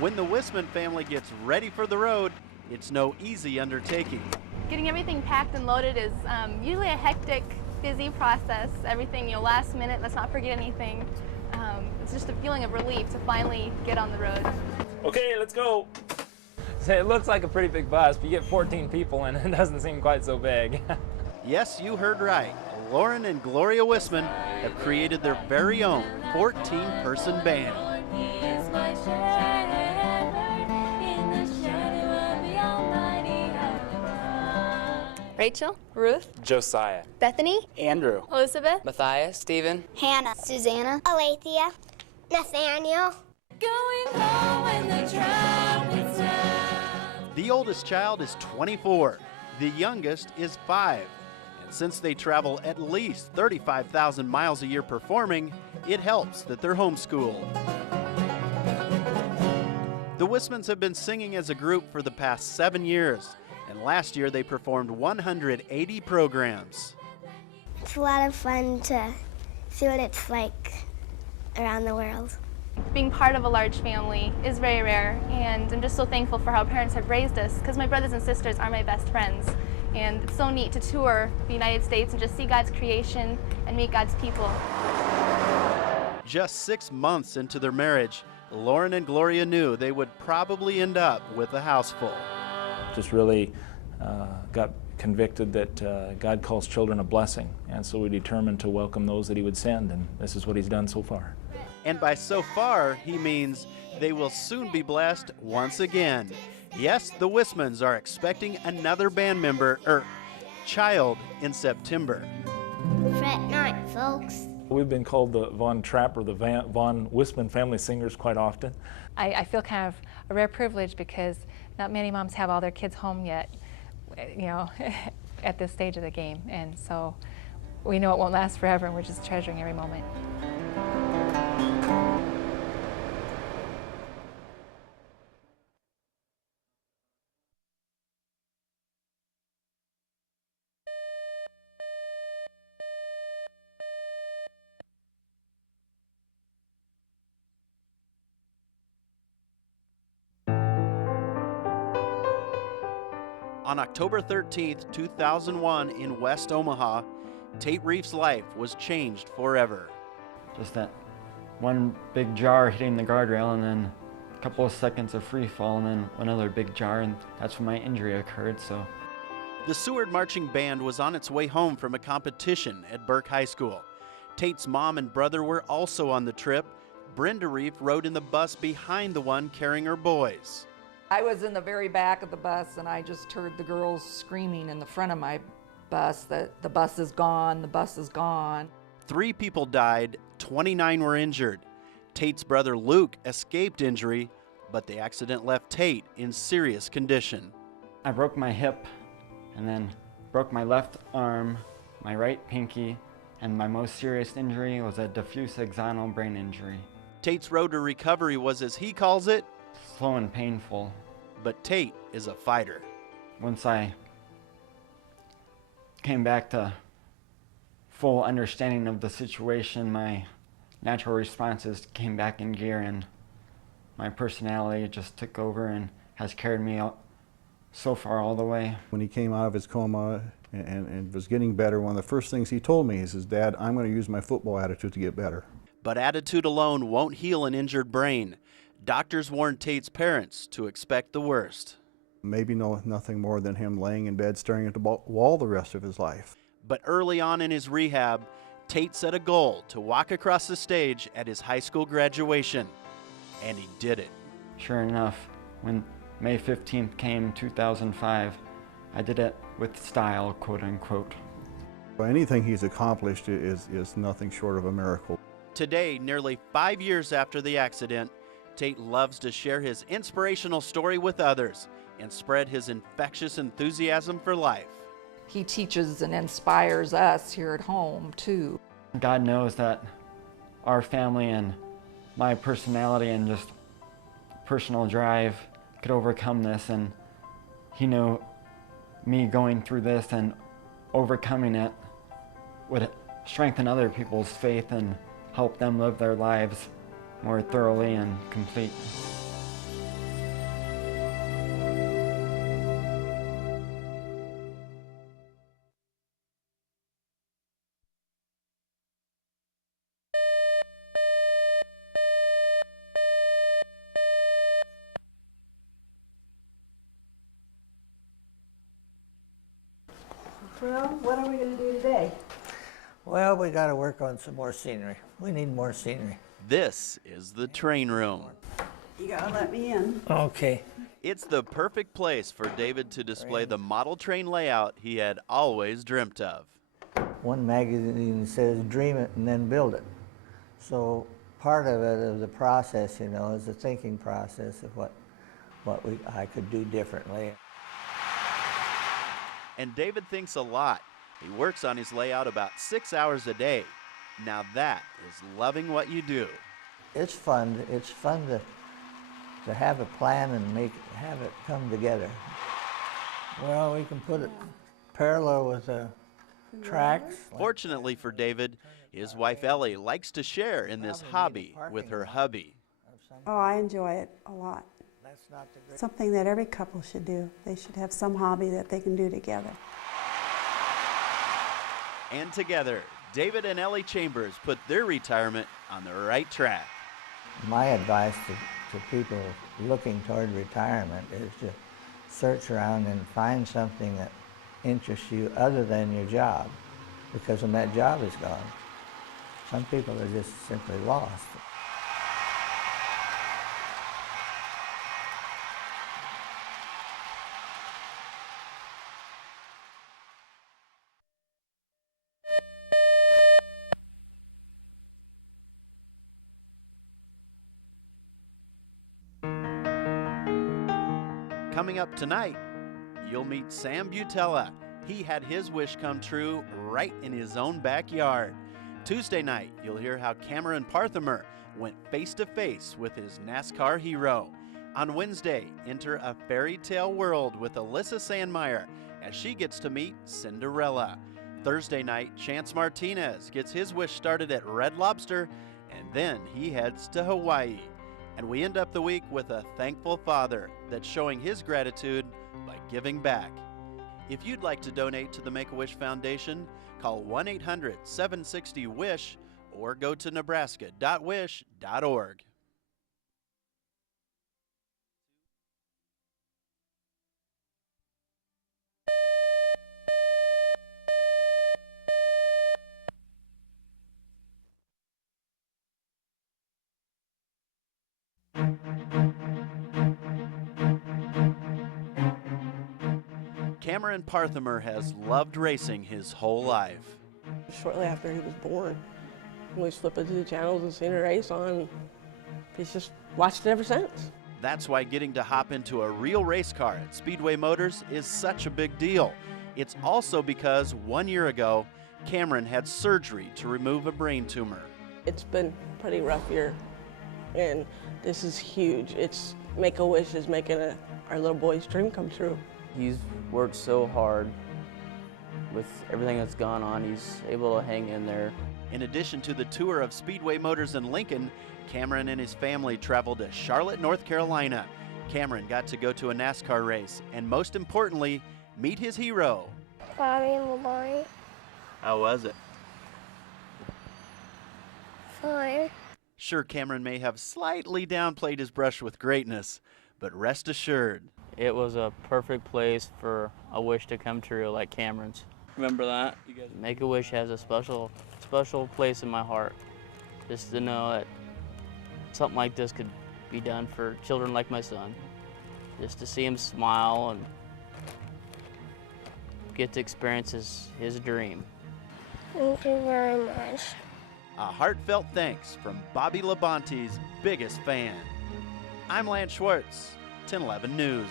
When the Wissman family gets ready for the road, it's no easy undertaking. Getting everything packed and loaded is usually a hectic, busy process. Everything, last minute, let's not forget anything. It's just a feeling of relief to finally get on the road. Okay, let's go. So it looks like a pretty big bus, but you get 14 people in it, it doesn't seem quite so big. Yes, you heard right. Lauren and Gloria Wissman have created their very own 14-person band. Rachel, Ruth, Josiah, Bethany, Andrew, Elizabeth, Matthias, Stephen, Hannah, Susanna, Alethea, Nathaniel. Going home when the trumpet sounds. The oldest child is 24. The youngest is 5. And since they travel at least 35,000 miles a year performing, it helps that they're homeschooled. The Wissmans have been singing as a group for the past 7 years, and last year they performed 180 programs. It's a lot of fun to see what it's like around the world. Being part of a large family is very rare, and I'm just so thankful for how parents have raised us, because my brothers and sisters are my best friends. And it's so neat to tour the United States and just see God's creation and meet God's people. Just 6 months into their marriage, Lauren and Gloria knew they would probably end up with a house full. just really got convicted that God calls children a blessing, and so we determined to welcome those that He would send, and this is what He's done so far. And by so far, he means they will soon be blessed once again. Yes, the Wissmans are expecting another band member, child, in September. Fret not, folks. We've been called the Von Trapp or the Von Wissman family singers quite often. I feel kind of a rare privilege because not many moms have all their kids home yet, you know, at this stage of the game. And so we know it won't last forever, and we're just treasuring every moment. On October 13th, 2001 in West Omaha, Tate Reef's life was changed forever. Just that one big jar hitting the guardrail and then a couple of seconds of free fall and then another big jar, and that's when my injury occurred. So The Seward Marching Band was on its way home from a competition at Burke High School. Tate's mom and brother were also on the trip. Brenda Reef rode in the bus behind the one carrying her boys. I was in the very back of the bus, and I just heard the girls screaming in the front of my bus that the bus is gone, the bus is gone. 3 people died, 29 were injured. Tate's brother Luke escaped injury, but the accident left Tate in serious condition. I broke my hip and then broke my left arm, my right pinky, and my most serious injury was a diffuse axonal brain injury. Tate's road to recovery was, as he calls it, Slow and painful. but Tate is a fighter. Once I came back to full understanding of the situation, my natural responses came back in gear, and my personality just took over and has carried me out so far all the way. When he came out of his coma and was getting better, one of the first things he told me, he says, "Dad, I'm going to use my football attitude to get better." But attitude alone won't heal an injured brain. Doctors warned Tate's parents to expect the worst. Maybe nothing more than him laying in bed staring at the wall the rest of his life. But early on in his rehab, Tate set a goal to walk across the stage at his high school graduation, and he did it. Sure enough, when May 15th came, 2005, I did it with style, quote unquote. Anything he's accomplished is nothing short of a miracle. Today, nearly 5 years after the accident, Tate loves to share his inspirational story with others and spread his infectious enthusiasm for life. He teaches and inspires us here at home, too. God knows that our family and my personality and just personal drive could overcome this, and He knew me going through this and overcoming it would strengthen other people's faith and help them live their lives more thoroughly and complete. Well, what are we going to do today? Well, we got to work on some more scenery. We need more scenery. This is the train room. You got to let me in. Okay. It's the perfect place for David to display the model train layout he had always dreamt of. One magazine says dream it and then build it. So part of it, of the process, you know, is the thinking process of what I could do differently. And David thinks a lot. He works on his layout about 6 hours a day. Now that is loving what you do. It's fun. It's fun to have a plan and have it come together. Well, we can put it parallel with the tracks. Fortunately for David, his wife Ellie likes to share in this hobby with her hubby. Oh, I enjoy it a lot. Something that every couple should do. They should have some hobby that they can do together. And together, David and Ellie Chambers put their retirement on the right track. My advice to people looking toward retirement is to search around and find something that interests you other than your job, because when that job is gone, some people are just simply lost. Coming up tonight, you'll meet Sam Butella. He had his wish come true right in his own backyard. Tuesday night, you'll hear how Cameron Parthamer went face-to-face with his NASCAR hero. On Wednesday, enter a fairy tale world with Alyssa Sandmeyer as she gets to meet Cinderella. Thursday night, Chance Martinez gets his wish started at Red Lobster, and then he heads to Hawaii. And we end up the week with a thankful father that's showing his gratitude by giving back. If you'd like to donate to the Make-A-Wish Foundation, call 1-800-760-WISH or go to nebraska.wish.org. Cameron Parthamer has loved racing his whole life. Shortly after he was born, we was flipping through the channels and seen a race on. He's just watched it ever since. That's why getting to hop into a real race car at Speedway Motors is such a big deal. It's also because 1 year ago, Cameron had surgery to remove a brain tumor. It's been a pretty rough year, and this is huge. It's Make-A-Wish is making our little boy's dream come true. He's worked so hard with everything that's gone on. He's able to hang in there. In addition to the tour of Speedway Motors in Lincoln, Cameron and his family traveled to Charlotte, North Carolina. Cameron got to go to a NASCAR race and, most importantly, meet his hero. Bobby and Labari. How was it? Fine. Sure, Cameron may have slightly downplayed his brush with greatness, but rest assured, it was a perfect place for a wish to come true like Cameron's. Remember that? You guys Make-A-Wish has a special place in my heart. Just to know that something like this could be done for children like my son. Just to see him smile and get to experience his dream. Thank you very much. A heartfelt thanks from Bobby Labonte's biggest fan. I'm Lance Schwartz, 1011 News.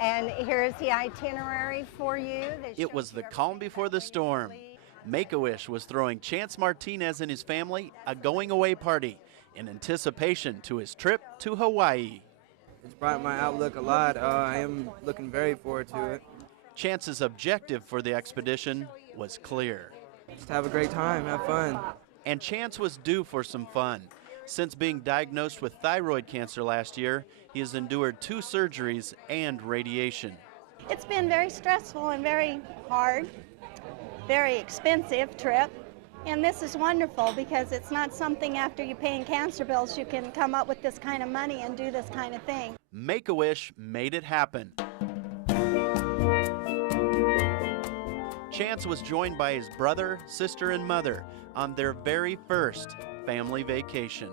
And here's the itinerary for you. It was the calm before the storm. Make-A-Wish was throwing Chance Martinez and his family a going-away party in anticipation to his trip to Hawaii. It's brightened my outlook a lot. I am looking very forward to it. Chance's objective for the expedition was clear. Just have a great time, have fun. And Chance was due for some fun. Since being diagnosed with thyroid cancer last year, he has endured 2 surgeries and radiation. It's been very stressful and very hard, very expensive trip. And this is wonderful because it's not something after you're paying cancer bills you can come up with this kind of money and do this kind of thing. Make-A-Wish made it happen. Chance was joined by his brother, sister, and mother on their very first family vacation.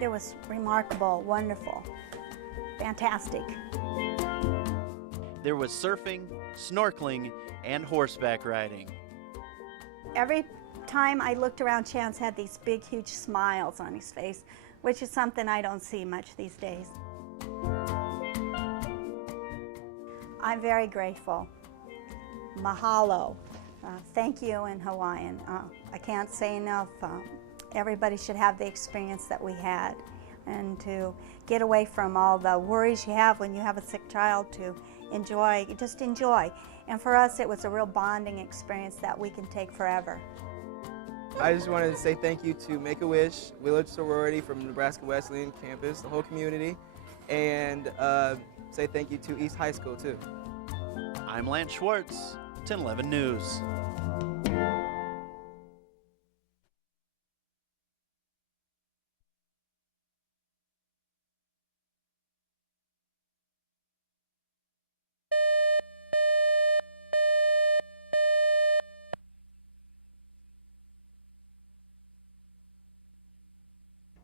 It was remarkable, wonderful, fantastic. There was surfing, snorkeling, and horseback riding. Every time I looked around, Chance had these big, huge smiles on his face, which is something I don't see much these days. I'm very grateful. Mahalo. Thank you in Hawaiian. I can't say enough. Everybody should have the experience that we had, and to get away from all the worries you have when you have a sick child, to enjoy, just enjoy. And for us, it was a real bonding experience that we can take forever. I just wanted to say thank you to Make-A-Wish, Willard Sorority from Nebraska Wesleyan campus, the whole community, and say thank you to East High School too. I'm Lance Schwartz, 1011 News.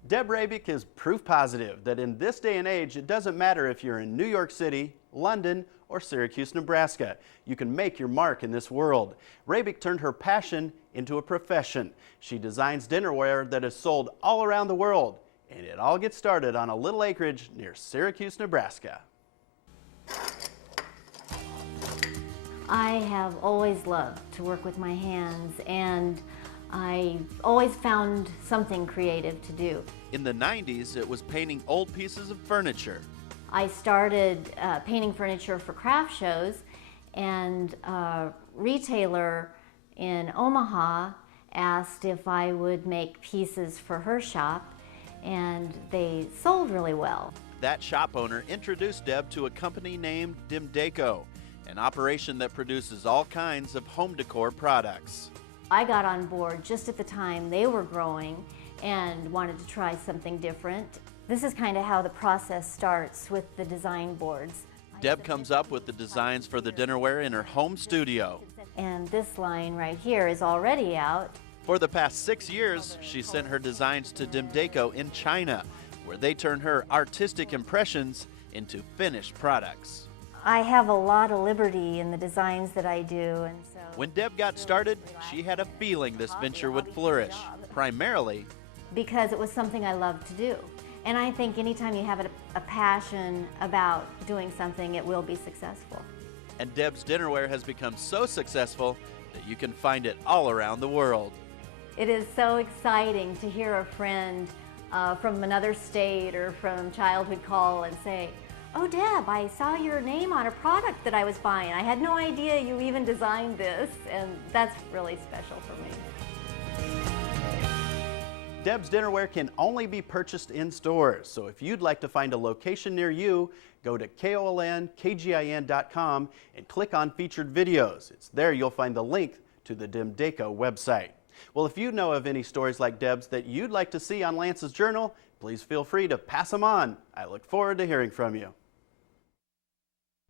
Deb Hrabek is proof positive that in this day and age, it doesn't matter if you're in New York City, London, or Syracuse, Nebraska. You can make your mark in this world. Hrabek turned her passion into a profession. She designs dinnerware that is sold all around the world, and it all gets started on a little acreage near Syracuse, Nebraska. I have always loved to work with my hands, and I always found something creative to do. In the 90s, it was painting old pieces of furniture. I started painting furniture for craft shows, and a retailer in Omaha asked if I would make pieces for her shop, and they sold really well. That shop owner introduced Deb to a company named Dimdeco, an operation that produces all kinds of home decor products. I got on board just at the time they were growing and wanted to try something different. This is kind of how the process starts with the design boards. Deb comes up with the designs for the dinnerware in her home studio. And this line right here is already out. For the past 6 years, she sent her designs to Dimdeco in China, where they turn her artistic impressions into finished products. I have a lot of liberty in the designs that I do, and so... When Deb got started, she had a feeling this venture would flourish, primarily because it was something I loved to do. And I think anytime you have a passion about doing something, it will be successful. And Deb's dinnerware has become so successful that you can find it all around the world. It is so exciting to hear a friend from another state or from childhood call and say, "Oh, Deb, I saw your name on a product that I was buying. I had no idea you even designed this," and that's really special for me. Deb's dinnerware can only be purchased in stores, so if you'd like to find a location near you, go to KOLNKGIN.com and click on Featured Videos. It's there you'll find the link to the Dimdeco website. Well, if you know of any stories like Deb's that you'd like to see on Lance's Journal, please feel free to pass them on. I look forward to hearing from you.